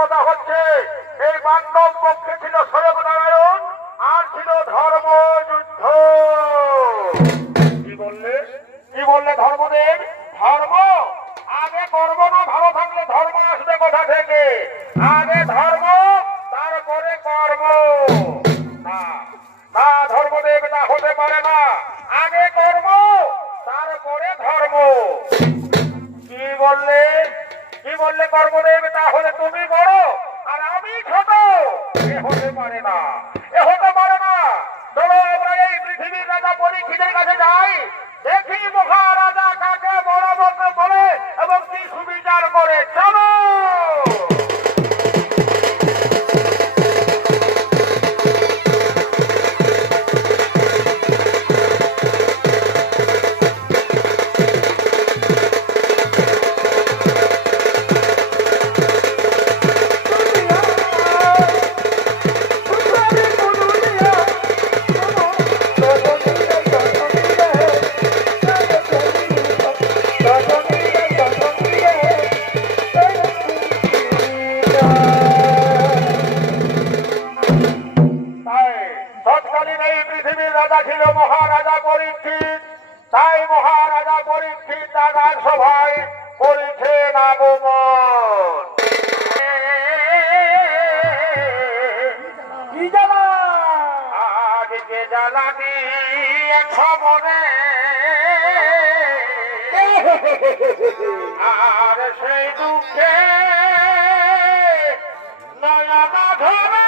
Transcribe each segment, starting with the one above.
কথা হচ্ছে এই পাণ্ডব পক্ষে ছিল স্বয়ংনারায়ণ আর ছিল ধর্মযুদ্ধ। কি বললে কি বললে ধর্মদেব? ধর্ম আগে কর্ম না ভালো থাকলে ধর্ম আসবে কোথা থেকে? আগে ধর্ম তারপরে কর্ম। না না ধর্মদেব, তা হতে পারে না। আগে কর্ম তারপরে ধর্ম। কি বললে কি বললে কর্মদেব? তাহলে তুমি বড় আর আমি ছোট? এ হতে পারে না, এ হতে পারে না। চলো আমরা এই পৃথিবীর রাজা পরীক্ষিতের কাছে যাই, দেখি মহারাজা কাকে বড় বলে এবং কি সুবিচার করে। চলো। ছিল মহারাজা পরীক্ষিত, তাই মহারাজা পরীক্ষিত রাজার সভায় করেছেন আগমন। আজকে জ্বালানি খবরে আর সেই দুঃখে নয়না ধরে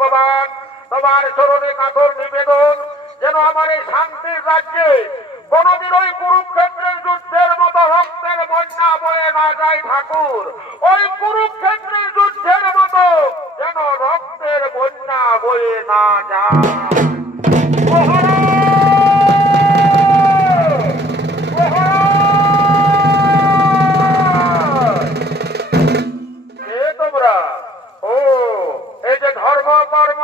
ভগবান তোমার চরণে কাতর নিবেদন, যেন আমার এই শান্তির রাজ্যে কোনদিন ওই কুরুক্ষেত্রের যুদ্ধের মতো রক্তের বন্যা বয়ে না যায় ঠাকুর। ওই কুরুক্ষেত্রের যুদ্ধের মতো যেন রক্তের বন্যা বয়ে না যায়। তোমরা ও এই যে ধর্ম কর্ম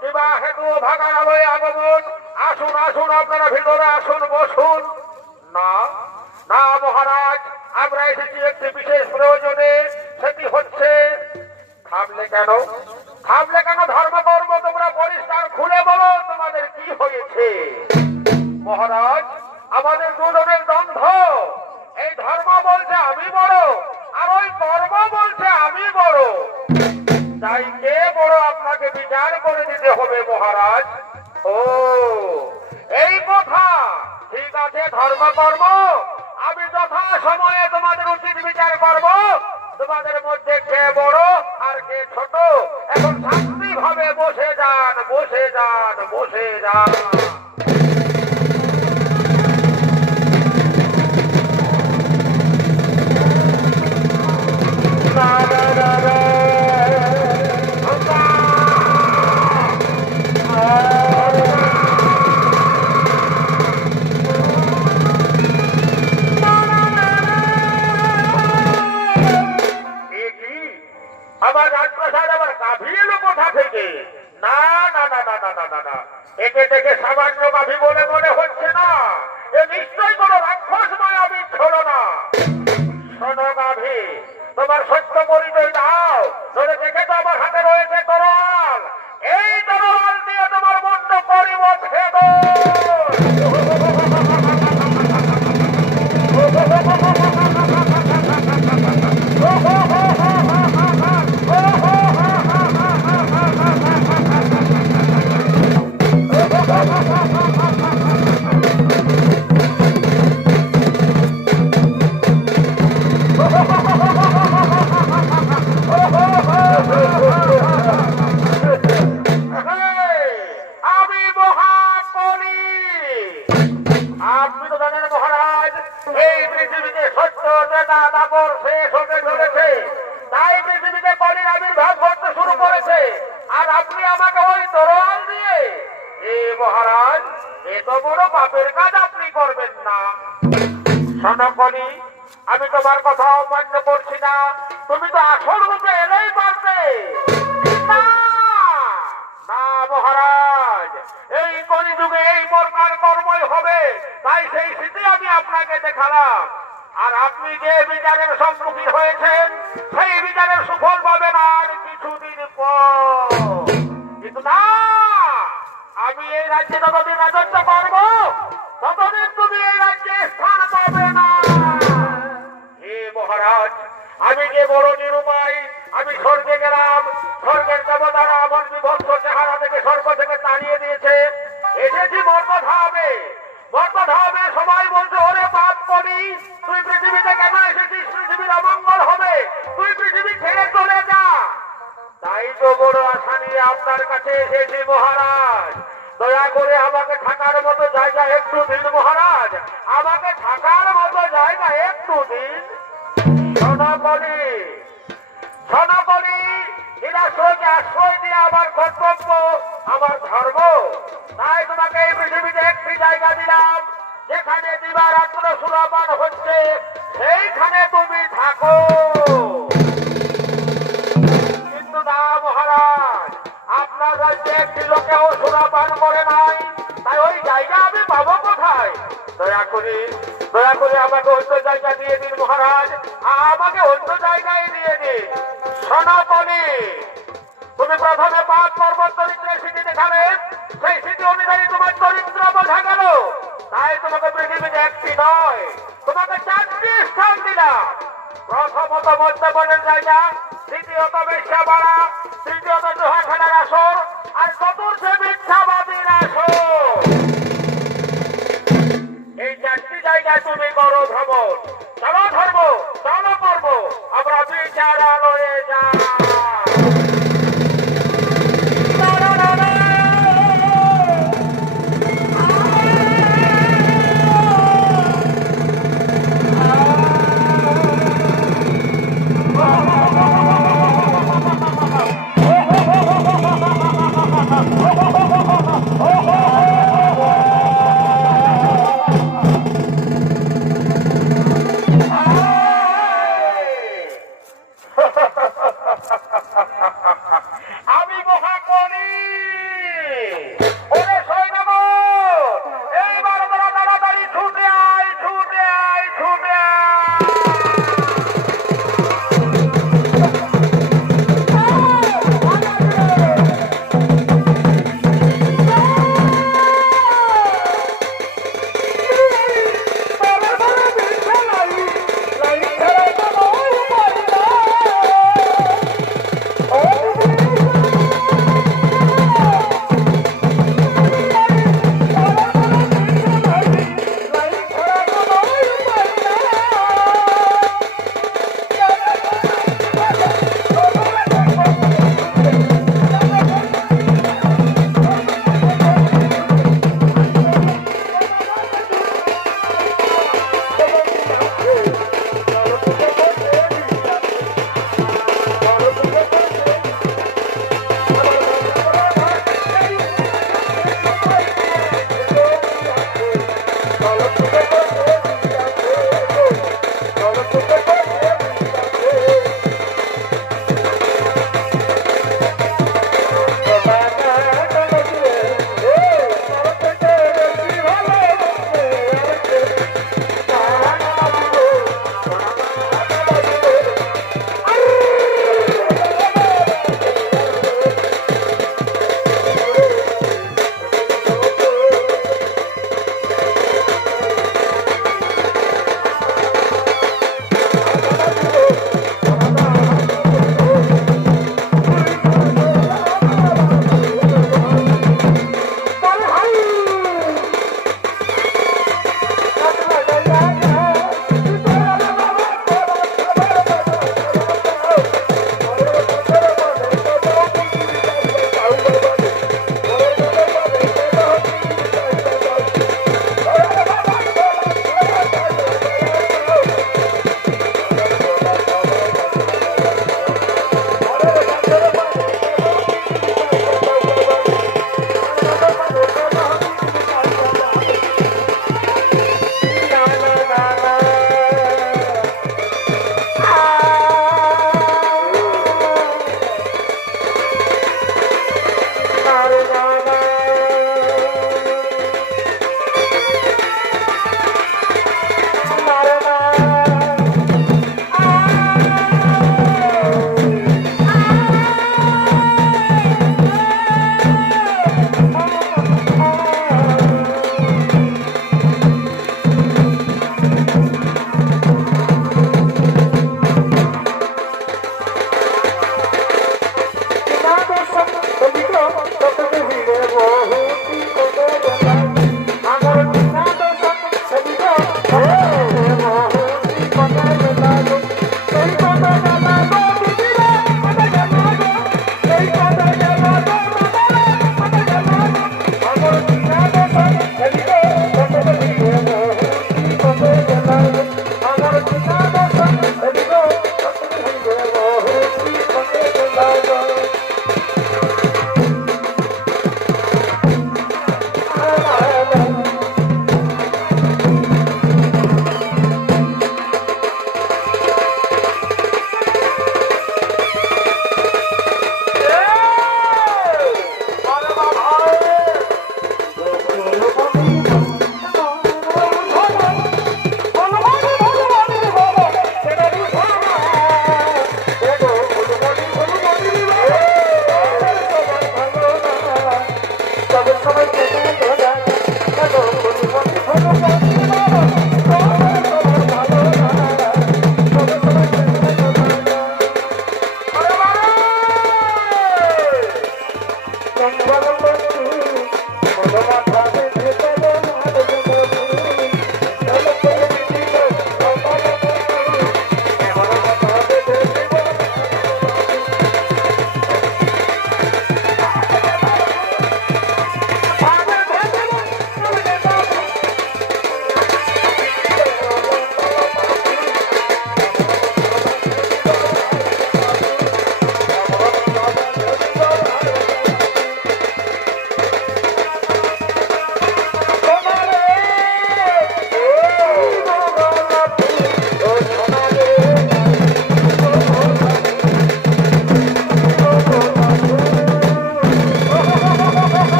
কিবা হেতু ভাগালয়ে আগমন, আসুন আসুন আপনারা ভিতরে আসুন, বসুন। না না মহারাজ, আমরা এসেছি একটি বিশেষ প্রয়োজনে, সেটি হচ্ছে থামলে কেন? থামলে কেন? ধর্ম কর্ম তোমরা পরিষ্কার খুলে বলো, তোমাদের কি হয়েছে? মহারাজ, আমাদের দুজনের দ্বন্দ্ব। এই ধর্ম বলছে আমি বড়, আর ওই কর্ম বলছে আমি বড়। তাই কে বড় আপনাকে বিচার করে দিতে হবে মহারাজ। ও এই কথা, ঠিক আছে। ধর্ম কর্ম আমি যথা সময়ে তোমাদের উচিত বিচার করব। তোমাদের মধ্যে কে বড় আর কে ছোট, এখন শান্তি ভাবে বসে যান, বসে যান, বসে যান। আমার রাজপ্রাসাদ আবার গাভী এলো কোথা থেকে? না না না না না না না না, একে দেখে সামান্য গাভী বলে মনে হচ্ছে না। এ নিশ্চয়ই কোনো রাক্ষসময় আমি ছিল না। শোনো গাভী, তোমার সত্য পরিচয় দাও, ধরে দেখে তো আমার হাতে রয়েছে তরোয়াল। এই তরোয়াল দিয়ে তোমার মুন্ড করিব মহারাজ, এত বড় পাপের কাজ আপনি করবেন না। সনকলি, আমি তোমার কথা অমান্য করছি না, তুমি তো আসল রূপে এলেই পারবে। না না মহারাজ, এই কলিযুগে এই প্রকার কর্মই হবে, তাই সেই স্মৃতি আমি আপনাকে দেখালাম। আর আপনি যে বিচারের সম্মুখীন হয়েছেন, সেই বিচারের সুফল পাবেন আর কিছুদিন পর। কিন্তু না, আমি এই রাজ্যে যতদিন রাজত্ব করব, ততদিন তুমি এই রাজ্যে স্থান পাবে না। হে মহারাজ, আমি যে বড় নিরুপায়, আমি স্বর্গে গেলাম, স্বর্গের দেবতারা আমার বিভৎস চেহারা থেকে স্বর্গ থেকে তাড়িয়ে দিয়েছে। এসেছি মর্তধামে। মর্তধামে সবাই বলছে, ওরে পাপ করি, তুই পৃথিবীতে কেন এসেছিস? পৃথিবীর অমঙ্গল হবে, তুই পৃথিবী ছেড়ে চলে যা। তাই তো বড় আশা নিয়ে আপনার কাছে এসেছি মহারাজ। দয়া করে আমাকে থাকার মতো জায়গা একটু দিন মহারাজ, আমাকে থাকার মতো জায়গা একটু দিন। সনকলি, সনকলি, নিরাশ্রয়কে আশ্রয় দিয়ে আমার কর্তব্য, আমার ধর্ম। তাই তোমাকে এই পৃথিবীতে একটি জায়গা দিলাম, যেখানে দিবারাত্র সুরপান হচ্ছে, সেইখানে তুমি থাকো। কিন্তু না মহারাজ, আপনার রাজ্যে একটি লোকেও সুরাপান করে নাই, তাই ওই জায়গা আমি পাবো কোথায়? দয়া করে আমাকে অন্য জায়গা দিয়ে দিন মহারাজ, আমাকে অন্য জায়গায় দিয়ে দিন। সনাতনী, তুমি প্রথমে 5 পর্বত চরিত্রের স্মৃতি দেখালে, সেই স্মৃতি অনুযায়ী তোমার চরিত্র বোঝা গেল। তাই তোমাকে পৃথিবীতে একটি নয়, তোমাকে 4টি স্থান দিলাম। প্রথমত মদ্যপানের জায়গা, দ্বিতীয়ত বেশ্যা বাড়া, তৃতীয়ত জুহাখানার আসর, আর চতুর্থ মিথ্যাবাদীর আসর। এই 4টি জায়গায় তুমি করো ভ্রমণ। চলো ধর্ম, চলো কর্ম, আমরা বিচারালয়ে যাই। আমি মহাকনি ওরে সৈন্যগণ এইবার তোরা তাড়াতাড়ি ছুটে আয় ছুটে আয় ছুটে আয়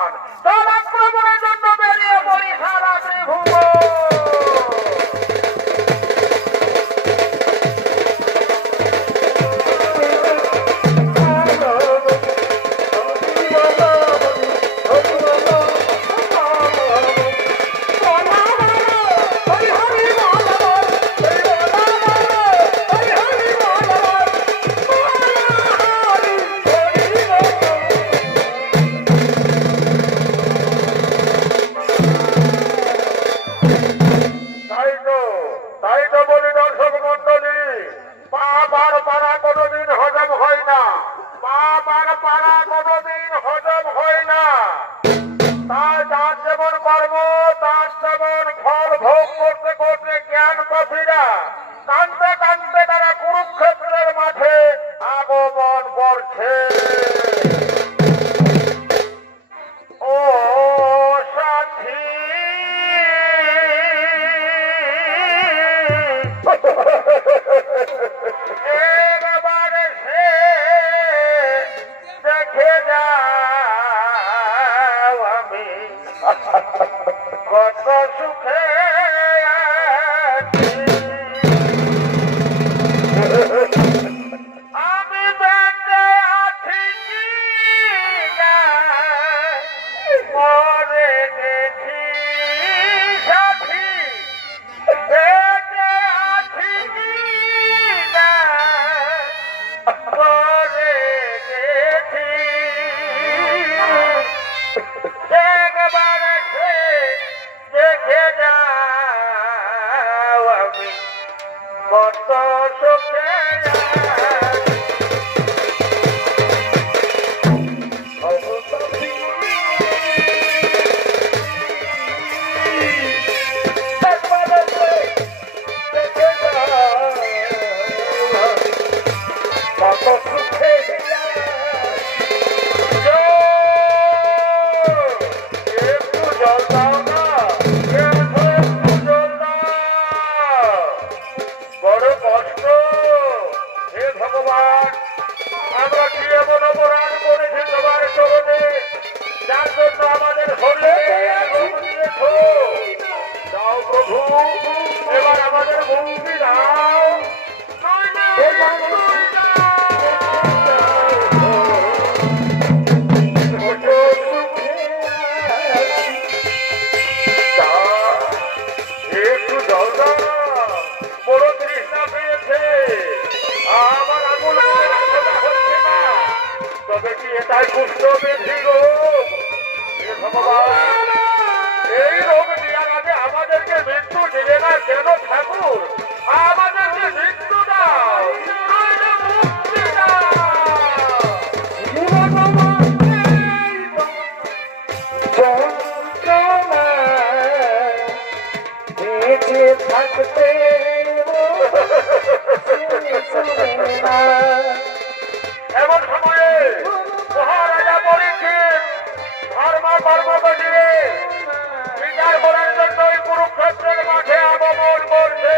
প্রাণ তার আক্রমণের জন্য বেরিয়ে পড়ি সারা ত্রিভুবন। তাই তো বলি দর্শক মন্ডলী, পাপ আর পারা কোনোদিন হজম হয় না, পাপ আর পারা কোনোদিন হজম হয় না। তার যার যেমন কর্ম তার তেমন ফল ভোগ করতে করতে জ্ঞান পাপীরা কাঁদতে কাঁদতে তারা কুরুক্ষেত্রের মাঠে আগমন করছে। ও সাথী, এবারে সে দেখে যাও আমি কত সুখে আছি। আমি বেঁচে আছি কি না মরে গেছি সাথী, বেঁচে আছি কি না মরে গেছি। একবারে সে দেখে যাও আমি কত সুখে কত সুখে একটু জল দাও না, একটু জল দাও, বড় কষ্ট। হে ভগবান, আমরা কি এমন অপরাধ করেছি তোমার চরণে যার জন্য আমাদের শরীরে রোগ দিয়েছ? দাও প্রভু, এবার আমাদের মুক্তি দাও। একটু জল দাও, বড় তৃষ্ণা পেয়েছে, আমার আঙুল হচ্ছে না। তবে কি এটাই কুষ্ঠ ব্যাধি রোগ? হে ভগবান, এই রোগ নিয়ে আমাদেরকে মৃত্যু দিলে না কেন ঠাকুর? আমাদেরকে মৃত্যু দাও, নইলে মুক্তি দাও। থাকতে এমন সময়ে মহারাজা পরীক্ষিত ধর্ম কর্মকে দিয়ে বিচার করার জন্য কুরুক্ষেত্রের মাঠে আগমন করছে।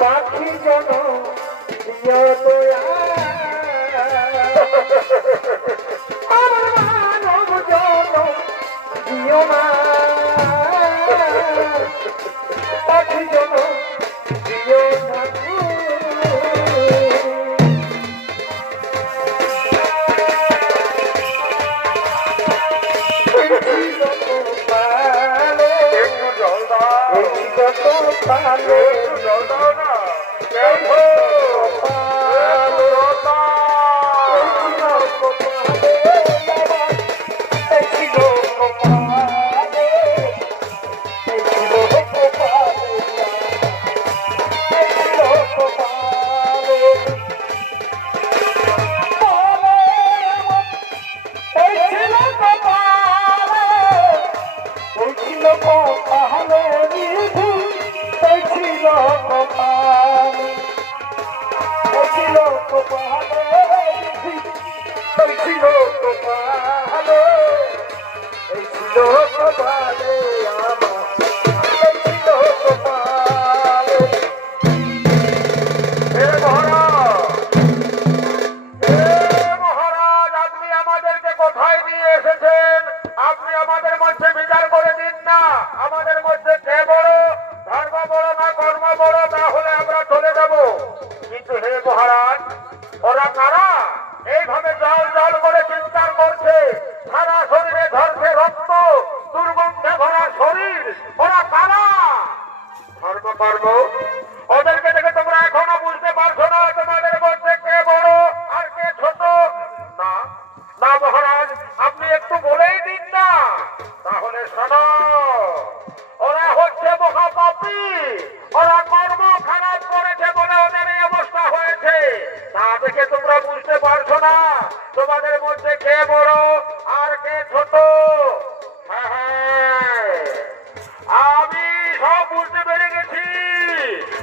পাখি জন আমার মানব জন দিও না, পাখি জন দিও না। একটু জল দাও, পালে একটু জল দাও না। তাহলে ছিল কপালে, এই ছিল কপালে আমার, এই ছিল কপালে। হে মহারাজ, হে মহারাজ, আপনি আমাদেরকে কোথায় নিয়ে এসেছেন? আপনি আমাদের মধ্যে বিচার করে দিন না। আমাদের মধ্যে কে বড়, ধর্ম বড় না কর্ম বড়, তাহলে আমরা চলে যাব। কিন্তু হে মহারাজ, ওরা কারা? এইভাবে জল জল করে চিৎকার করছে, সারা শরীরে ঝরছে রক্ত, দুর্গন্ধে ভরা শরীর, ওরা কারা? ধর্ম কর্ম, ওদেরকে দেখে তোমরা এখনো বুঝতে পারছো না তোমাদের মধ্যে কে বড় আর কে ছোট? না না মহারাজ, আপনি একটু বলেই দিন না। তাহলে শোনো, ওরা হচ্ছে মহাপাপী, ওরা কর্ম খারাপ করেছে বলে ওদের এই অবস্থা হয়েছে। তা দেখে তোমরা বুঝতে পারছো না তোমাদের মধ্যে কে বড় আর কে ছোট? হ্যাঁ হ্যাঁ, আমি সব বুঝতে পেরে গেছি।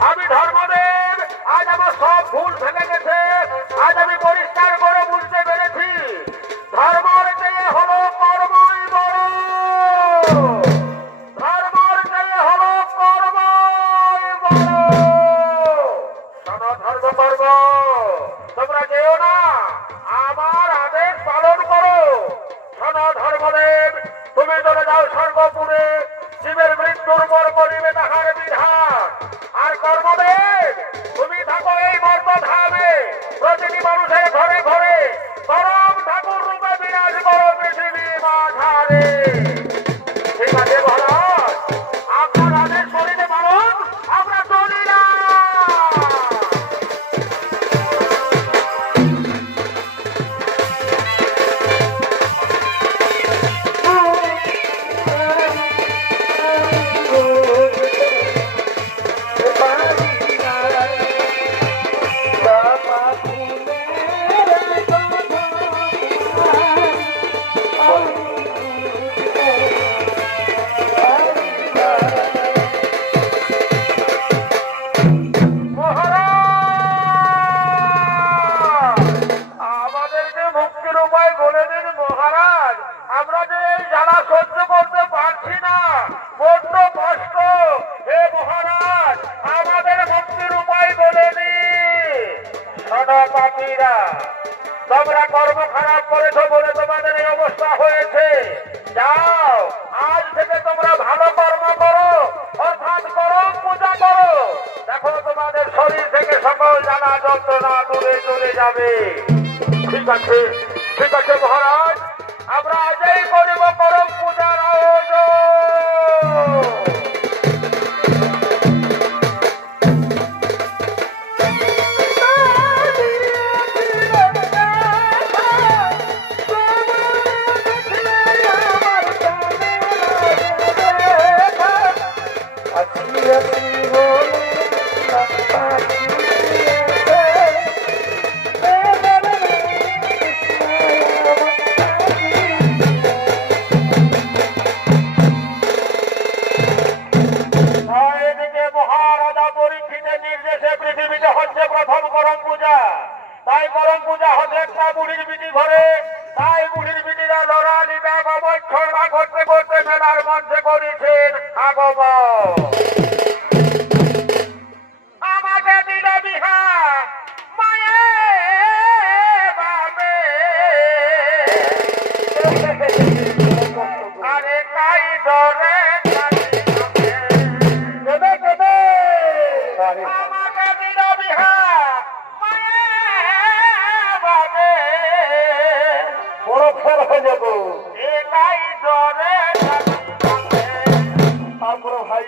আমি ধর্মদেব, আজ আমার সব ভুল ভেঙে গেছে। আজ আমি পরিষ্কার করে বুঝতে পেরেছি, ধর্মের চেয়ে হলো কর্মই বড়, ধর্মের চেয়ে হলো কর্মই বড়। শোনো ধর্ম কর্ম, তোমরা যেও না, আমার আদেশ পালন করো। শোনো ধর্মদেব, তুমি চলে যাও স্বর্গপুরে, জীবের মৃত্যুর পর করিবে তাহার বিধান। আর কর্মদেব, তুমি থাকো এই মর্তধামে, প্রতিটি মানুষের ঘরে ঘরে পরম ঠাকুর রূপে বিরাজ করো পৃথিবী মাঝারে। ঠিক আছে মহারাজ, আপনার আদেশ করিতে পালন, আমরা চলি না। আমাদেরকে মুক্তির উপায় বলে দিন মহারাজ। আমরা যে এই জ্বালা সহ্য করতে পারছি না, বড্ড কষ্ট। হে মহারাজ, আমাদের মুক্তির উপায় বলে দিন। শোনো পাপীরা, তোমরা কর্ম খারাপ করেছো বলে তোমাদের এই অবস্থা হয়েছে। যাও, আজ থেকে তোমরা ভালো কর্ম করো, অর্থাৎ পরম পূজা করো। দেখো তোমাদের শরীর থেকে সকল জ্বালা যন্ত্রণা দূরে চলে যাবে। ঠিক আছে, ঠিক আছে মহারাজ, আমরা আজই করিব পরম পূজার আয়োজন। এদিকে মহারাজা পরীক্ষিতের নির্দেশে পৃথিবীতে হচ্ছে প্রথম করম পূজা। তাই করম পূজা হচ্ছে একটা বুড়ির বিটি ঘরে। তাই বুড়ির বিটিরা লড়ালি গবচ্ছনা করতে করতে মেলার মঞ্চে করেছেন আগমন। আমাকে দিল বিহা মায়ে বাবে, আরে তাই ডরে আমাকে দিল বিহা মায়ে বাবে, বড় ফের হয়ে যাব। এটাই ডরে ভাই।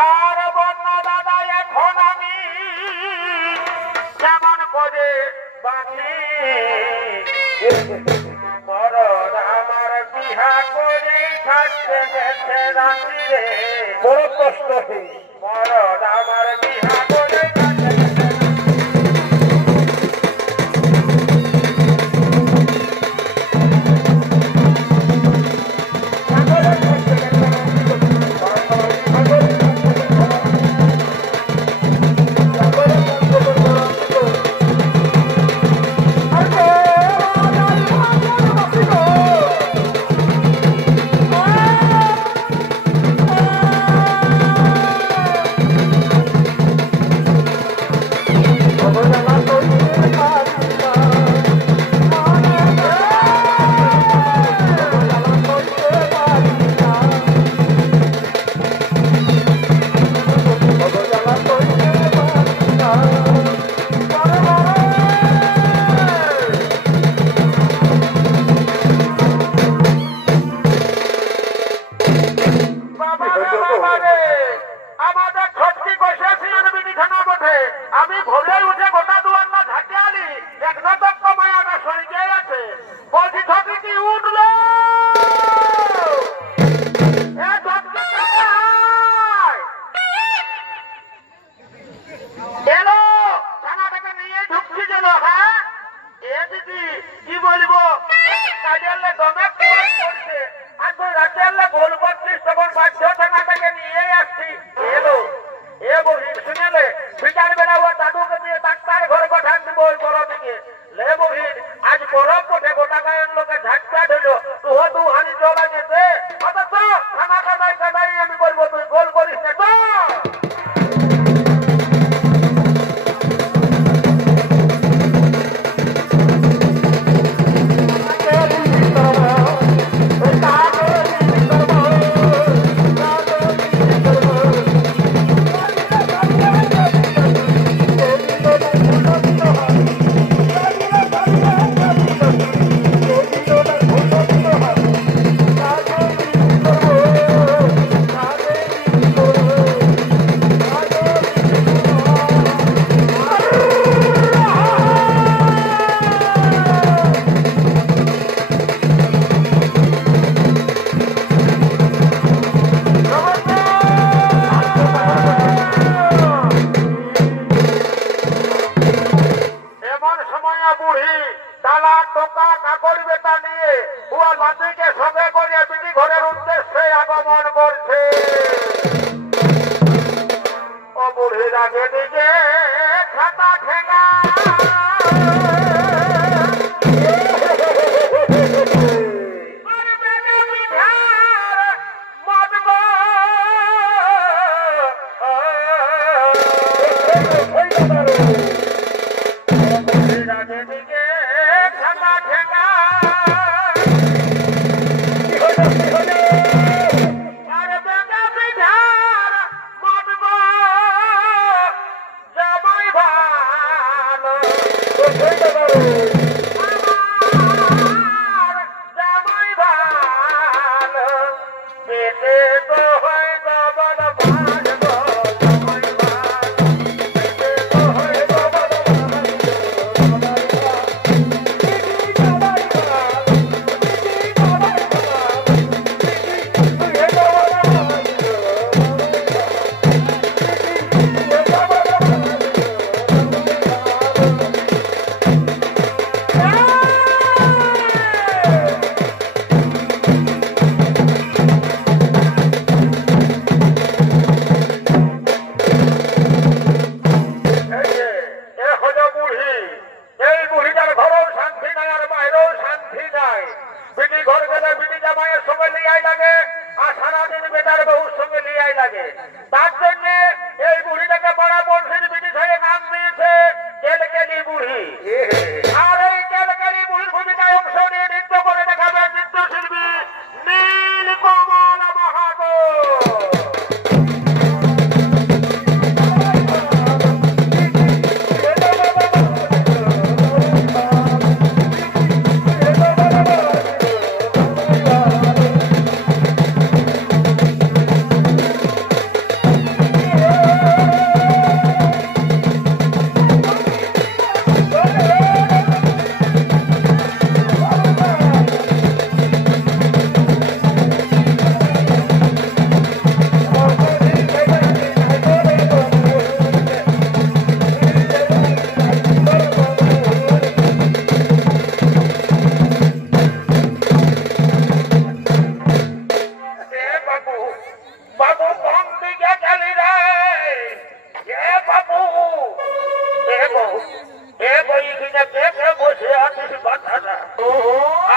আর বন্যা দাদা, এখন আমি কেমন করে বাঁচি? মরণ আমার বিহা করে থাকতে গেছে রাত্রি রে, বড় কষ্ট। মরণ আমার বিহা করে থাকতে গেছে। দিয়ে উয়া নাতিকে সঙ্গে করে বিধি ঘরের উদ্দেশ্যে আগমন করছে। ও বুড়ির আগে দিকে খাতা ঠেলা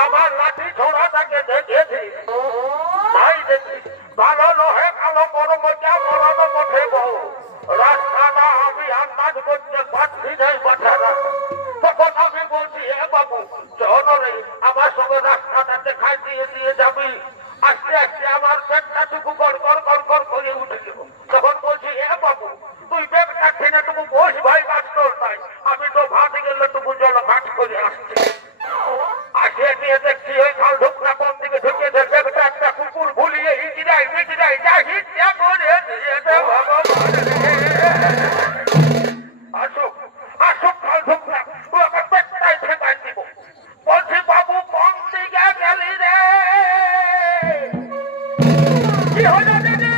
আমার লাঠি ছোড়া তাকে দেখেছি নাই দেখি ভালো নহে কালো কর্ম যা মরণ মঠে বউ রাস্তাটা আমি আন্দাজ করতে পারছি নাই বাচ্চারা তখন আমি বলছি এ বাবু চলো রে আমার সঙ্গে রাস্তাটা দেখাই দিয়ে দিয়ে যাবি আস্তে আস্তে আমার পেটটা টুকু গড় করে উঠে গেল তখন বলছি এ বাবু তুই পেটটা খেলে টুকু বস ভাই মাস্টর নাই আমি তো ভাত গেলে টুকু জল ভাত করে আসছি আসিয়ে নিয়ে দেখছি ওই খাল ঢুকনা কোন দিকে ঢুকিয়েছে ব্যাগটা একটা কুকুর ভুলিয়ে হিজড়াই মিজড়াই যা হিজড়া করে দিয়েছে ভগবান আসুক আসুক খাল ঢুকনা ওকে পেটটাই ঠেকাই দিব বলছি বাবু কোন দিকে গেলি রে কি হলো দিদি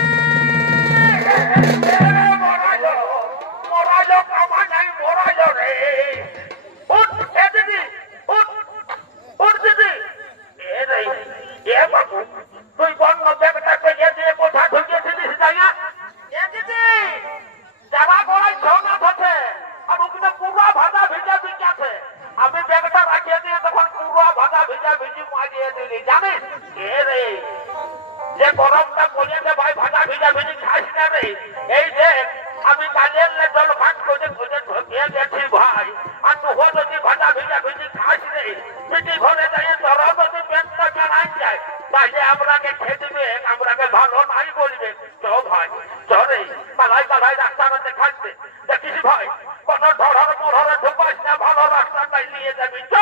মরাইল কামা নাই মরাইল রে উঠ এ দিদি উঠ দিদি এ বাবু তুই বন্য ব্যাগটা পেয়ে দিয়ে কোথা ঢুকিয়েছিলিস জানা এ দিদি যারা গড়াই ছনাথ আছে আর ওখানে পুরা ভাজা ভিজা বিকাছে আমি ব্যাগটা রাখিয়ে দিয়ে তখন পুরা ভাজা ভিজা ভিজি মারিয়ে দিলি জানিস এ রে যে গরমটা পড়েছে ভাই ভাজা ভিজা ভিজি খাইস না রে এই যে আমি কালের জল ভাত করে খুঁজে ঢুকিয়ে গেছি ভাই আর তুই যদি ভাজা ভিজা ভিজি খাইস রে পিটি ঘরে যাই তোর যদি পেটটা জানাই যায় তাহলে আমরাকে খেতে আমরাকে ভালো নাই বলবে চ ভাই চরে পালাই পালাই রাস্তাটা দেখাচ্ছে দেখিস ভাই কত ধরার মরহরে ঢুকাইস না ভালো রাস্তাটাই নিয়ে যাবি চ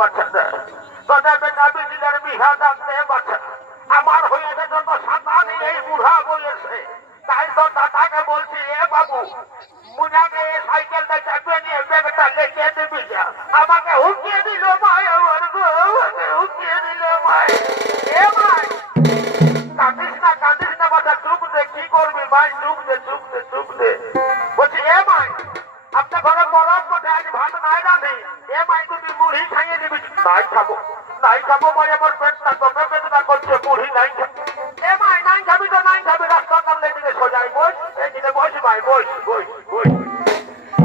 বাচ্চাটা তোদের বেটা বিজিলের বিহা ডাকতে বাচ্চা আমার হয়েছে যত সাঁতার এই বুড়া বলেছে তাই তো দাদাকে বলছি এ বাবু মুনাকে সাইকেলটা চাপিয়ে নিয়ে ব্যাগটা লেগে দিবি যা আমাকে হুকিয়ে দিল ভাই আমার গো আমাকে হুকিয়ে দিল ভাই এ ভাই কাঁদিস না বাচ্চা চুপ দে কি করবি ভাই চুপ দে বলছি এ ভাই আপনার ঘরে বরফ কোথায় আজ ভাত নাই রাঁধি এ ভাই তুমি মুড়ি খাইয়ে দিবি নাই খাবো ভাই আমার পেটটা তোকে বেদনা করছে মুড়ি নাই খাবো এ ভাই নাই খাবি তো নাই খাবি রাস্তা কামলে দিকে সোজাই বস এই দিকে বস ভাই বস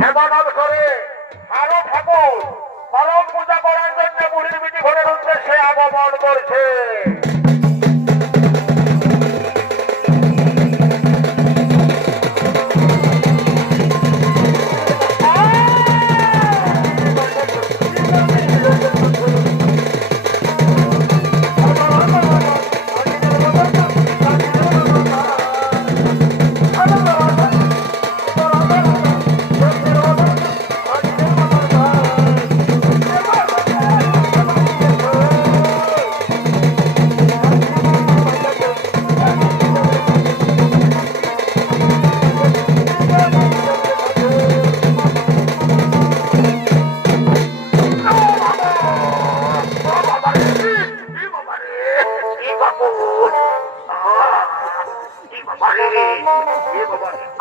এমন অবসরে আরো ঠাকুর পরম পূজা করার জন্য মুড়ির বিধি ঘরের উদ্দেশ্যে আগমন করছে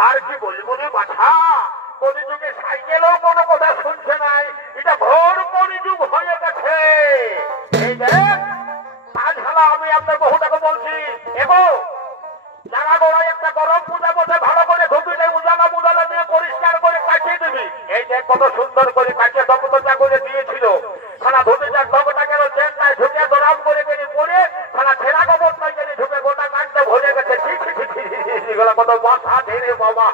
আর কি বলবো রে বাছা কলিযুগে সাইকেলও কোনো কথা শুনছে নাই এটা ঘোর কলিযুগ হয়ে গেছে এই দেখ আজ হালা আমি আপনার বহুটাকে বলছি এগো যারা গোড়ায় একটা গরম পূজা বসে ভালো করে ধুবিলে উজালা দিয়ে পরিষ্কার করে কাটিয়ে দিবি এই দেখ কত সুন্দর করে কাটিয়ে দপদপা করে দিয়েছিল খানা ধুতে যাক দপটা গেল চেনটায় ঢুকে দরাম করে গেলি পরে খানা ছেঁড়া গোবরটায় গেলি ঢুকে গোটা কানটা ভরে গেছে এগুলো কত বাসা ধীরে বাবা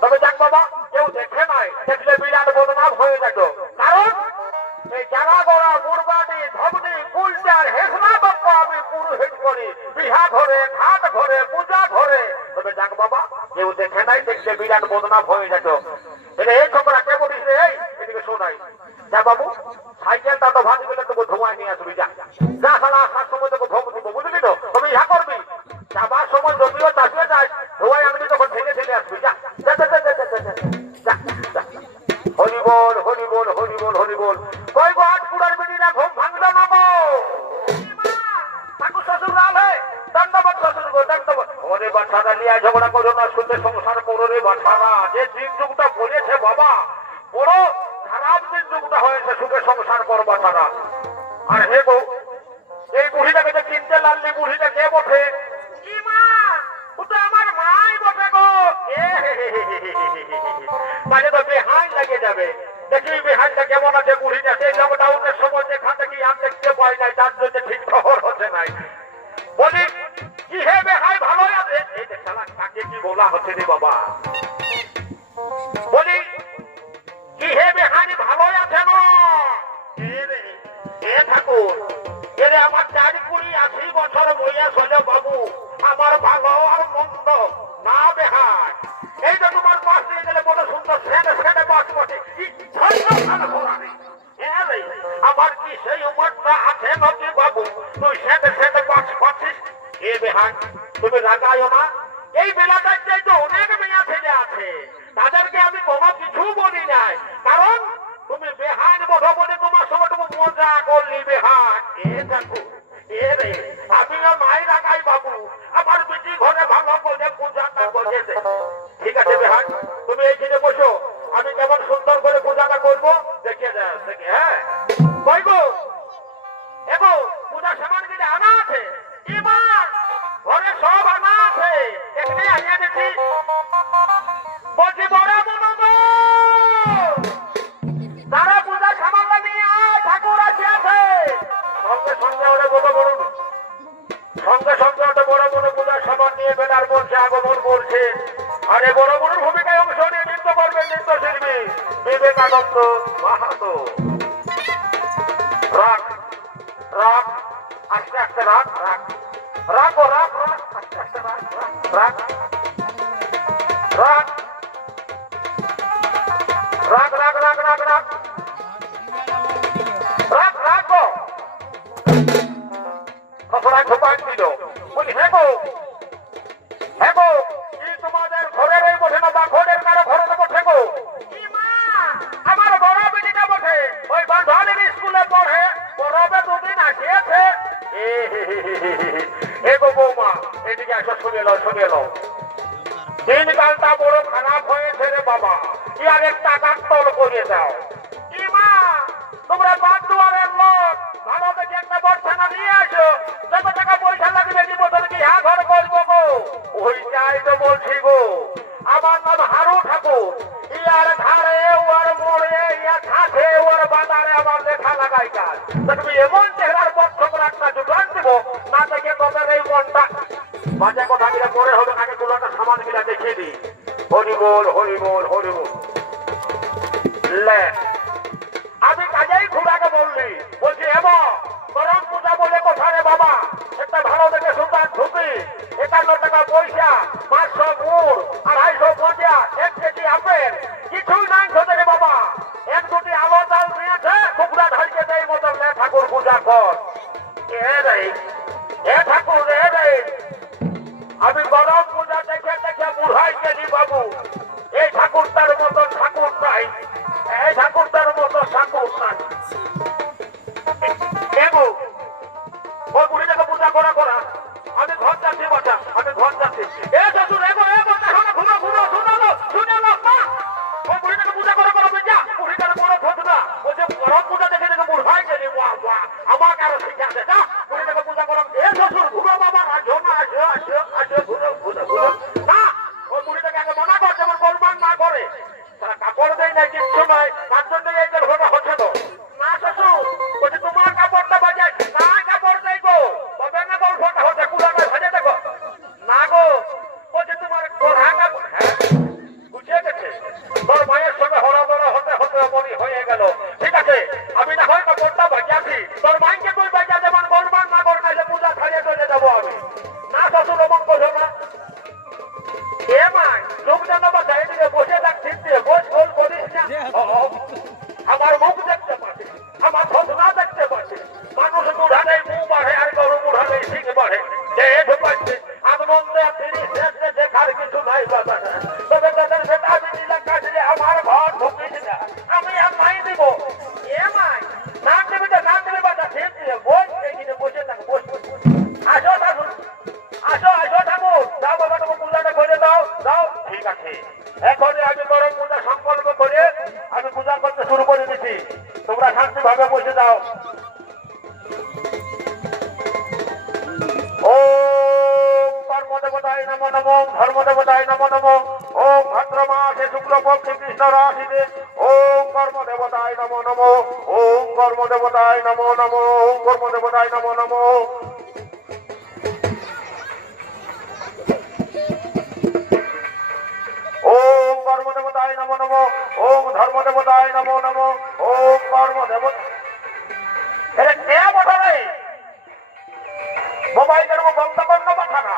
তবে যাক বাবা কেউ দেখে নাই দেখলে বিরাট বদনাম হয়ে যেত কারণ এই জানা গোড়া মুরবানি ধবনি কুলচার হেসনা বাপ্প আমি পুরোহিত করি বিহা ঘরে ঘাট ঘরে পূজা ঘরে তবে যাক বাবা কেউ দেখে নাই দেখলে বিরাট বদনাম হয়ে যেত এটা এই ছোকরা কে বলিস রে এই এদিকে শোনাই যা বাবু সাইকেলটা তো ভাঙি গেলে তোকে ধোঁয়ায় নিয়ে আসবি যা সালা আসার সময় তোকে ভোগ দিব বুঝলি তো তুমি ইহা করবি যাবার সময় যদিও চাপিয়ে যাস ধোঁয়ায় আনবি তখন ঠেলে আসবি যা হরিবল কই গো আজ পুরার বিড়িরা ঘুম ভাঙলো না গো ঠাকুর শ্বশুর রালে দণ্ডবত শ্বশুর গো দণ্ডবত ওরে বাচ্চারা লিয়া ঝগড়া করো না শুনতে সংসার করো রে বাচ্চারা যে দিন যুগটা বলেছে বাবা বড় খারাপ দিন যুগটা হয়েছে সুখে সংসার করো বাচ্চারা আর হে গো এই বুড়িটাকে যে কিনতে লাগলি বুড়িটা কে বটে কি মা ও তো আমার মাই বটে গো মানে তো বেহাই লাগে যাবে দেখি বেহাইটা কেমন আছে বুড়িটা সেই লকডাউনের সময় দেখা দেখি আর দেখতে পাই নাই তার জন্য ঠিক খবর হচ্ছে নাই বলি কি হে বেহাই ভালো আছে এই যে শালা কাকে কি বলা হচ্ছে রে বাবা বলি কি হে বেহাই ভালো আছে না এ ঠাকুর এরে আমার 4-80 বছর বয়স হলে বাবু আমার ভালো আর মন্দ না বেহাই এই যে তোমার পাশ দিয়ে গেলে বড় সুন্দর ছেড়ে বাস বসে আমার কি সেই উমরটা আছে নাকি বাবু তুই ছেড়ে বাস পাচ্ছিস এ বেহাই তুমি রাগাইও না এই বেলাটার চাইতে অনেক মেয়া ছেলে আছে তাদেরকে আমি কোনো কিছু বলি নাই কারণ তুমি বেহান বলো বলে তোমার সঙ্গে তুমি মজা করলি বেহান এ দেখো এ রে আমিও মাই রাগাই বাবু আমার বিটি ঘরে ভালো করে পূজাটা করেছে ঠিক আছে বেহান তুমি এইখানে বসো আমি কেমন সুন্দর করে পূজাটা করবো দেখে দেখে হ্যাঁ কই গো এগো পূজা সামান গেলে আনা আছে ঘরে সব আনা আছে এখানে আনিয়া দিচ্ছি বলছি বড় মনো গো তারা পূজা সামানটা নিয়ে ঠাকুর আছে সঙ্গে ওরা বড় পূজার সামান নিয়ে বেড়ার বলছে আগমন করছে আরে বড় বড়ুর ভূমিকায় অংশ নিয়ে নৃত্য করবেন নৃত্যশিল্পী বিবেকানন্দ মাহাতো রাখ রাখ আস্তে আস্তে রাখ রাখ রাখো রাখ রাখ আস্তে আস্তে রাখ রাখ রাখ রাখ রাখ রাখ রাখ রাখ রাখ শুনে লো দিনকালটা বড় খারাপ হয়েছে রে বাবা কি আর একটা কাকতল করে দাও কি মা তোমরা বাদ দুয়ারের লোক ভালো দেখে একটা বর্ষানা নিয়ে আসো যত টাকা পয়সা লাগবে দিব তোর কি হ্যাঁ ঘর করবো গো ওইটাই তো বলছি গো আমার নাম হারু ঠাকুর ইয়ার ধারে ওর মোড়ে ইয়ার ঘাসে ওর বাজারে আমার দেখা লাগাই কাজ তুমি এমন চেহারার পক্ষ করে একটা জোগান দিব না দেখে তোদের এই মনটা বাজে কথা গিলা পরে হবে আগে তোলাটা সামান গিলা দেখিয়ে দিই হরি বল হরি বল হরি বল লে আমি কাজেই খুড়াকে বললি বলছি এবং করম পূজা বলে কথা রে বাবা একটা ভালো দেখে সুলতান ঢুকি 51 টাকা পয়সা 500 গুড় 250 মজা 1 কেজি আপেল কিছুই নাই খোঁজে রে বাবা এক দুটি আলো চাল দিয়েছে টুকরা ঢালকে দেয় মতন লে ঠাকুর পূজা কর এ ঠাকুর রে আমি গরম পূজা দেখে দেখে বুড়াই গেছি বাবু এই ঠাকুরটার মতো ঠাকুর নাই এই ঠাকুরটার মতো ঠাকুর নাই এগো ওই বুড়িটাকে পূজা করা করা আমি ঘর যাচ্ছি বাচ্চা আমি ঘর যাচ্ছি এ শ্বশুর এগো এগো দেখো না ঘুরো ঘুরো শুনো না ওই বুড়িটাকে পূজা করা করা যা বুড়িটার বড় ঠোঁট না বলছে গরম পূজা দেখে দেখে বুড়াই গেলি বাহ বাহ আমাকে আরো শিখে আছে যা বুড়িটাকে পূজা করা এ শ্বশুর ঘুরো বাবা আসো না আসো ঘুরো না ওই বুড়িটাকে আগে মানা কর যেমন গোলমাল না করে তারা কাপড় দেয় না কিচ্ছু নয় তার জন্য এই ঘটনা হচ্ছে তো না শ্বশুর বলছে তোমার কাপড়টা বাজায় না কাপড় দেয় গো তবে না গল্পটা হচ্ছে কুড়াটা ভেজে দেখো না গো বলছে তোমার গোড়া কাপড় হ্যাঁ বুঝে গেছে তোর মায়ের সঙ্গে হরবড় হতে হতে মনি হয়ে গেল ঠিক আছে আমি না হয় কাপড়টা বাজাছি তোর মাইকে তুই বাজা যেমন গোলমাল না করে না যে পূজা ছাড়িয়ে চলে যাবো আমি না শ্বশুর এমন বোঝো না এ মাই লোক জানো বা এদিকে বসে থাক ঠিক দিয়ে বস গোল করিস না আমার মুখ দেখতে পাচ্ছে আমার ঘটনা দেখতে পাচ্ছে মানুষ বুড়ালে মুখ বাড়ে আর গরু বুড়ালে শিখ বাড়ে যে ঢুকাচ্ছে আনন্দে ফিরি শেষে দেখার কিছু নাই বাবা তবে তাদের সেটা আমি নিলাম কাছে আমার ঘর ঢুকিস না আমি আর মাই দিব এ মাই নাম দেবে তো নাম দেবে বাচ্চা ঠিক দিয়ে বস এইখানে বসে থাক বস আসো ঠাকুর আসো ঠাকুর যাও বাবা তোমার পূজাটা করে দাও ঠিক আছে এখন আমি গরম পূজা সংকল্প করে আমি পূজা করতে শুরু করে দিচ্ছি তোমরা শান্তি ভাবে বসে দাও ওম কর্মদেবতায় নমো নমো ধর্মদেবতায় নমো নমো ওম ভাদ্র মাসে শুক্লপক্ষে কৃষ্ণ রাশিতে ওম কর্মদেবতায় নমো নমো ওম কর্মদেবতায় নমো নমো ওম কর্মদেবতায় নমো নমো ওম কর্মদেবতায় নমো নমো ওম ধর্মদেবতায় নমো নমো ওম কর্মদেবতা এরে কে বলে মোবাইলের বন্ধ কর না কথা না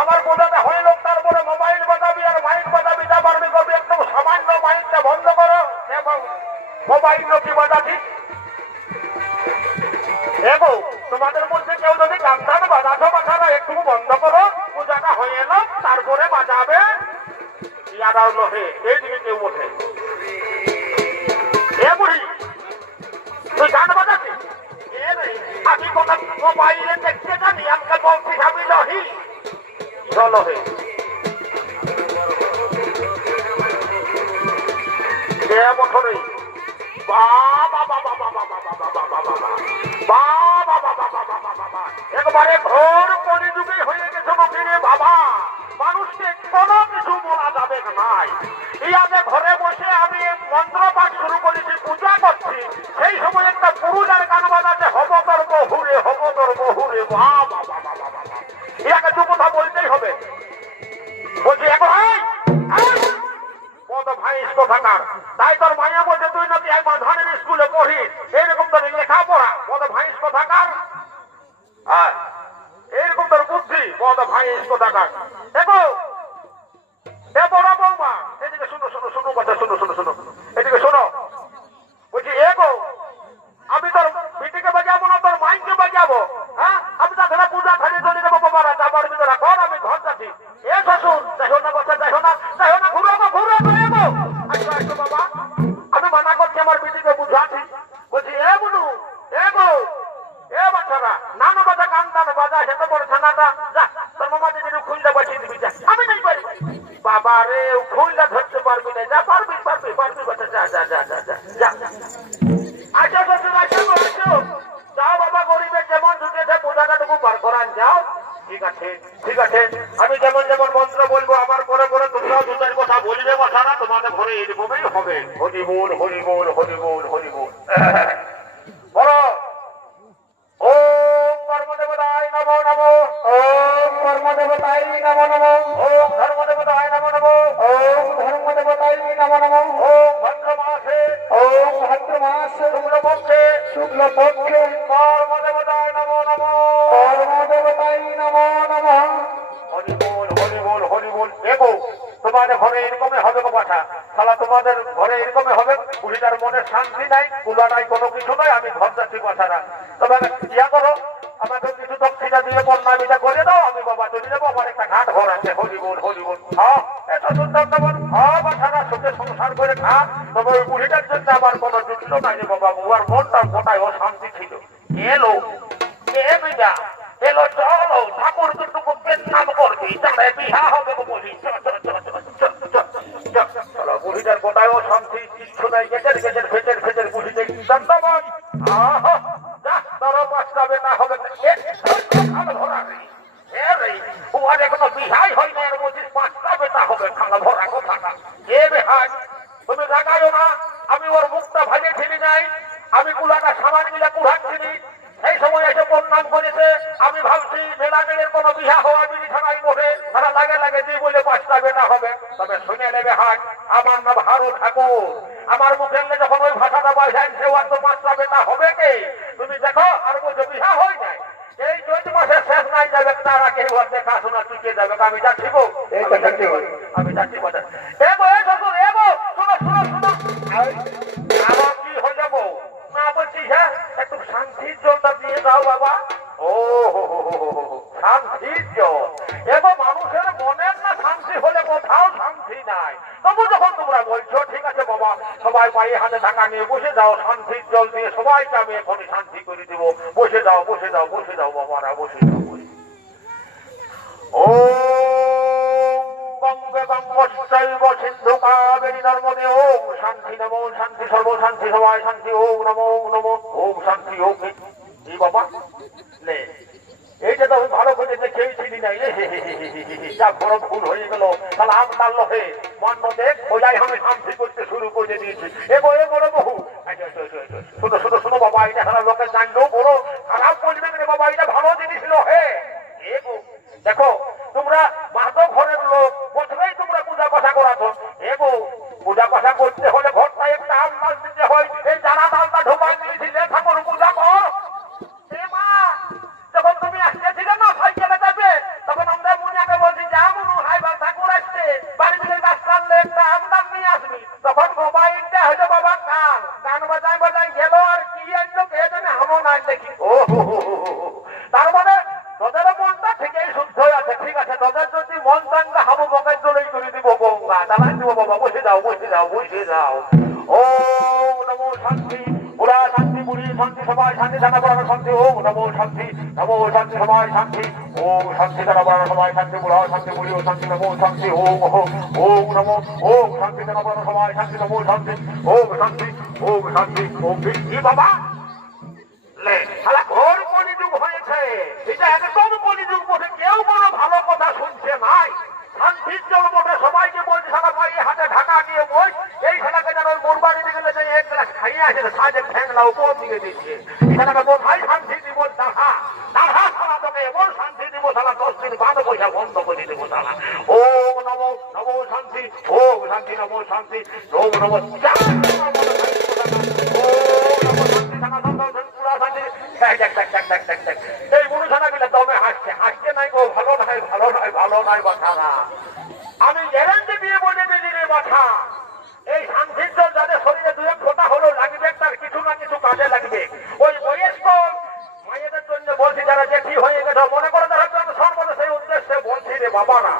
আমার পূজাতে হয়ে লোক তারপরে মোবাইল বাজাবি আর মাইক বাজাবি যা পারবি করবি একটু সামান্য মাইকটা বন্ধ করো এবং মোবাইল কি বাজাবি এগো তোমাদের মধ্যে কেউ যদি গান টান বাজাছো বাজানো একটু বন্ধ করো পূজাটা হয়ে এলো তারপরে বাজাবে ইয়াদাও লোহে এইদিকে কেউ ওঠে এ বুড়ি তুই গান বাজাবি আমি কথা মোবাইলে দেখতে জানি আমাকে বলছি আমি লহি চলো হে বছরে একবারে ঘোর পরিযুগে হয়ে গেছে নদীরে বাবা মানুষকে কোনো কিছু বলা যাবে নাই ইয়াতে ঘরে বসে আমি মন্ত্র পাঠ শুরু করেছি পূজা করছি সেই সময় একটা পুরুষ আর গান বাজাতে হব তোর বহুরে বাবা ইয়াকে দু কথা বলতেই হবে বলছি এখন কত ভাই কোথাকার তাই তোর মাইয়া বলছে তুই নাকি একবার ধানের স্কুলে পড়িস এইরকম তোর লেখাপড়া কত ভাই কোথাকার এইরকম তোর বুদ্ধি কত ভাই কোথাকার দেখো এ বড় বৌমা এদিকে শুনো কথা শুনো এদিকে শোনো বলছি এগো আমি তোর বিটিকে বাজাবো না তোর মাইকে বাজাবো হ্যাঁ আমি তাছাড়া পূজা খালি চলে দেবো বাবারা যাবার ভিতরে ঘর আমি ঘর যাচ্ছি এ শ্বশুর দেখো না বাচ্চা দেখো না ঘুরো এগো আসো বাবা আমি মানা করছি আমার বিটিকে বুঝাচ্ছি বলছি এ বুনু এগো এ বাচ্চারা নানো বাজা গান টানো বাজা সেটা বড় ছানাটা যা তোর মামা দিদি খুলতে বাঁচিয়ে আচ্ছা শ্বশুর আসো আসো যাও বাবা গরিবের যেমন ঢুকেছে পূজাটাটুকু পার করান যাও ঠিক আছে ঠিক আছে আমি যেমন যেমন মন্ত্র বলবো আমার পরে পরে তোমরাও দু চার কথা বলবে কথা না তোমাদের ঘরে এরকমই হবে হরিবোল হরিবোল হরিবোল হরিবোল বলো ওম কর্মদেবতায় নমো নমো ওম কর্মদেবতায় নমো নমো ওম ধর্মদেবতায় নমো নমো ওম ধর্মদেবতায় নমো নমো ওম ভদ্র মাসে ওম ভাদ্র মাস শুক্লপক্ষে শুক্লপক্ষে কর্মদেবতায় নমো নমো কর্মদেবতায় নমো নমঃ। হরিবোল হরিবোল হরিবোল দেখো তোমাদের ঘরে এরকমই হবে গো কথা শালা তোমাদের ঘরে এরকমই হবে বুড়িটার মনে শান্তি নাই কুলা নাই কোনো কিছু নাই আমি ঘর যাচ্ছি কথা না তবে ইয়া করো আমাকে কিছু দক্ষিণা দিয়ে বন্যামিটা করে দাও আমি বাবা চলে যাবো আমার একটা ঘাট ঘর আছে হরিবোল হরিবোল হ্যাঁ এত সুন্দর তেমন হ্যাঁ বাচ্চারা সুখে সংসার করে খা তবে ওই বুড়িটার জন্য আমার কোনো জুটলো না যে বাবা উয়ার মনটা গোটায় ও শান্তি ছিল এলো এ বিদা এলো চলো ঠাকুর দুটুকু নাম করবি তাহলে বিহা হবে গো বলি চলো বুড়িটার গোটায় ও শান্তি কিচ্ছু নাই গেছের গেছের ফেচের ফেচের বুড়িতে দণ্ডবাদ আহা যা ধরো পাঁচটা বেটা হবে খালা ধরা নেই উহার এখনো বিহাই হয় না এর মধ্যে পাঁচটা বেটা হবে খালা ধরা কথা না এ বেহাই তুমি রাগায়ও না আমি ওর মুখটা ভাজে ছিলি নাই আমি কুলাটা সামান মিলে কুড়াচ্ছিলি সেই সময় এসে প্রণাম করেছে আমি ভাবছি মেলামেলের কোনো বিহা হওয়া বিধি ছাড়াই বসে তারা লাগে লাগে যে বলে পাঁচটা বেটা হবে তবে শুনে নেবে হাট আমার নাম হারু ঠাকুর আমার মুখে যখন ওই ভাষাটা বাজায় সে আর তো পাঁচটা বেটা হবে কে তুমি দেখো আর বলছো বিহা হয় নাই এই চৈত মাসের শেষ নাই যাবে তার আগে ওর দেখাশোনা টিকে যাবে আমি যাচ্ছি গো আমি যাচ্ছি বাজার এগো এ শ্বশুর এগো শোনো শোনো শোনো আমার কি হয়ে যাবো না বলছি হ্যাঁ একটু শান্তির জলটা দিয়ে দাও বাবা ও শান্তির জল এবং মানুষের মনের না শান্তি হলে কোথাও শান্তি নাই তবু যখন তোমরা বলছো ঠিক আছে বাবা সবাই পায়ে হাতে ঢাকা নিয়ে বসে যাও শান্তির জল দিয়ে সবাইকে আমি এখনই শান্তি করে দিব বসে যাও বসে যাও বসে যাও বাবারা বসে যাও ও গঙ্গে গঙ্গোচ্চৈব সিন্ধু কাবেরী নর্মদে ওম শান্তি নমো শান্তি সর্বশান্তি সবাই শান্তি ওম নমো নমো ওম শান্তি ওম এই বাবা নে এইটা তো ভালো করে দেখেইছিলি নাই যা বড় ভুল হয়ে গেল তাহলে আম টানলো হে মান্য দেখ ওই আমি শান্তি করতে শুরু করে দিয়েছি এগো এ বড় বহু শুনো শুনো শুনো বাবা এটা সারা লোকে জানলো বড় খারাপ বলবে রে বাবা এটা ভালো জিনিস ছিল হে এগো দেখো তোমরা মাহাতো ঘরের লোক বছরেই তোমরা পূজা পাঠা করাতো এগো পূজা পাঠা করতে হলে ঘরটা একটা আম মাছ দিতে হয় এই জানা ডালটা ঢোকাই দিয়েছিলে ঠাকুর পূজা কর মা যখন তুমি আসতেছিলে না সাইকেলে যাবে তখন আমরা মুনিয়াকে বলছি যে আমনু হাইবার ঠাকুর আসছে বাড়ি থেকে গাছ কাটলে একটা আমদাম নিয়ে আসবি তখন মোবাইলটা হয়তো বাবা গান বাজায় বাজায় গেল আর কি আনলো কে জানে আমও নাই দেখি ও তার মানে তোদের মনটা ঠিকই শুদ্ধ আছে ঠিক আছে তোদের যদি মন চাঙ্গা হাবু বকের জলেই করে দিব গঙ্গা দাঁড়াই দিব বাবা বসে যাও বসে যাও বসে যাও ও নমো শান্তি পুরা শান্তি পুরী শান্তি সবাই শান্তি জানা পড়ানো শান্তি ও নমো শান্তি সবাই শান্তি ও শান্তি জানা পড়ানো সবাই শান্তি পুরা শান্তি পুরী ও শান্তি নমো শান্তি ও নমো ও শান্তি জানা পড়ানো সবাই শান্তি নমো শান্তি ও শান্তি ও কি বাবা লে শালা ঘোর কলিযুগ হয়েছে এটা একদম কলিযুগ বসে কেউ কোনো ভালো কথা শুনছে নাই শান্তির জল বটে সবাইকে বলছে সারা পায়ে হাতে ঢাকা দিয়ে বই এই ছেলেকে যেন মোরবাড়ি দিকে গেলে এক গ্লাস খাইয়ে আসে সাজে ঠ্যাংলা উপর দিয়ে দিচ্ছে ছেলেকে কোথায় শান্তি দিব দাহা দাহা সারা তোকে এমন শান্তি দিব সারা 10 দিন বাদ পয়সা বন্ধ করে দেবো সারা ও নমো নমো শান্তি ও শান্তি নমো শান্তি ও নমো এই মনুষানা গুলো দমে হাসছে হাসছে নাই গো ভালো নাই কথা না আমি গ্যারান্টি দিয়ে বলে দিলি রে কথা এই শান্তির জল যাদের শরীরে দু এক ফোঁটা হলো লাগবে তার কিছু না কিছু কাজে লাগবে ওই বয়স্ক মায়েদের জন্য বলছি যারা জেঠি হয়ে গেছে মনে করে তারা সর্বদা সেই উদ্দেশ্যে বলছি রে বাবারা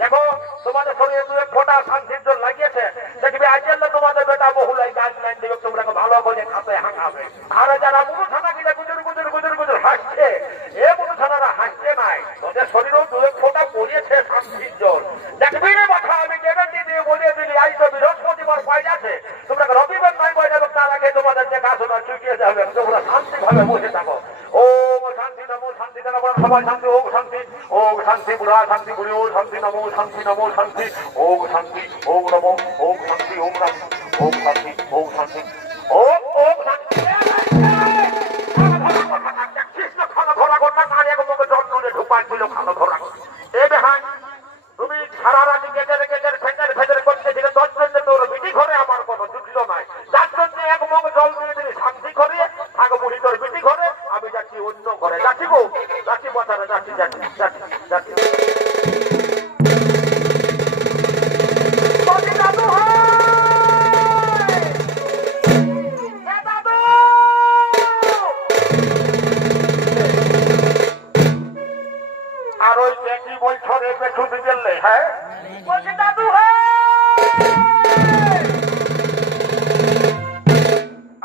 দেখো তোমাদের শরীরে দু এক ফোঁটা শান্তির জল লাগিয়েছে দেখবে আজকে তোমাদের বেটা বহুলাই গাইডলাইন দিবে তোমরা ভালো করে খাতে হাঁকাবে আর যারা মনুষানা গিলে গুজর গুজর গুজর গুজর হাসছে এ মনুষানারা হাসছে নাই তোদের শরীরেও দু এক ফোঁটা পড়িয়েছে শান্তির জল দেখবি রে বাছা আমি গ্যারান্টি দিয়ে বলে দিলি আজ তো বৃহস্পতিবার পাই আছে তোমরা রবি যেতে হবে তোমরা শান্তি ভাবে বসে থাকো ওম শান্তি নমো শান্তি নমো সবাই শান্তি ওম শান্তি বুড়া শান্তি বুড়ি ওম শান্তি নমো শান্তি ওম শান্তি ওম নমো ওম শান্তি ওম নমো ওম শান্তি ওম শান্তি ওম ওম শান্তি কৃষ্ণ খানো ধরা করতে কানে তোমাকে জল তুলে ঢুকাই দিল খানো ধরা এ দেখান তুমি সারা রাতি গেজের ফেজের করতে দিলে 10 জন্য তোর বিটি ঘরে আমার কোনো জুটলো নাই যার জন্য এক মগ জল দিয়ে দিলি শান্তি করে থাকো বুড়ি তোর বিটি ঘরে আমি যাচ্ছি অন্য ঘরে যাচ্ছি গো যাচ্ছি বাজারে যাচ্ছি দাদু আর ওই বেটি বছরে পেছু দিলে হ্যাঁ বলছি দাদু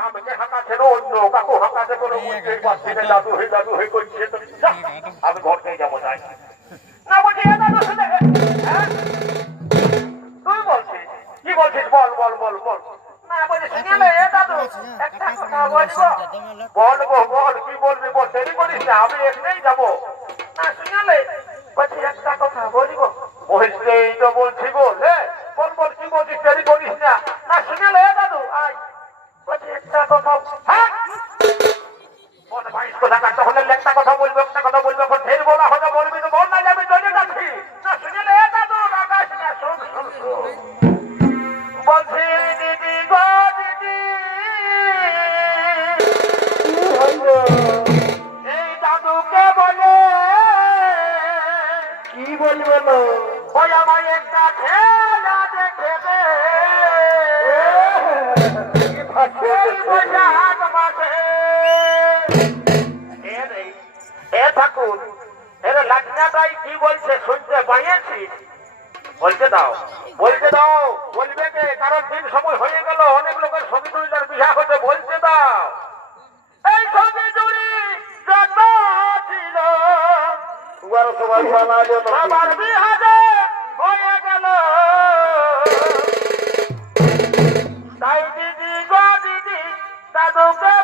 আমাকে হাঁকা ছিল অন্য কাকু হাঁকাতে কোনো বুঝতেই পারছি না দাদু হয়ে করছে তো আমি ঘরতেই যাবো যাই না বলছি দাদু শুনে হ্যাঁ তুই বলছিস কি বলছিস বল না বলছি শুনে এ দাদু একটা কথা বল কি বলবি বল দেরি করিস না আমি এখানেই যাবো না শুনলে বলছি একটা কথা বলবো বলতেই তো বলছি বল বল কি বলছিস দেরি করিস না না শুনলে দাদু আয় বলছি একটা কথা হ্যাঁ বল ভাই কথা কাটতে হলে একটা কথা বলবো এখন ঢের বলা হয়তো বলবি তো বল না যাবি চলে যাচ্ছি না শুনলে দাদু রাগাস না শোন বলছি দিদি গো দিদি এই দাদুকে বলে কি বলবো না ওই আমার একটা খেলা দেখে দে বৈশাখ মাসে এ ঠাকুর এর লাঠনাটাই কি বলছে শুনতে পাইয়েছিস বলতে দাও বলবে কে কারণ দিন সময় হয়ে গেল অনেক লোকের সঙ্গী জুড়িদার বিবাহ হতে বলতে দাও এই সঙ্গী জুড়ি যত ছিল আমার বিহারে হয়ে গেল তাই দিদি গো দিদি দাদুকে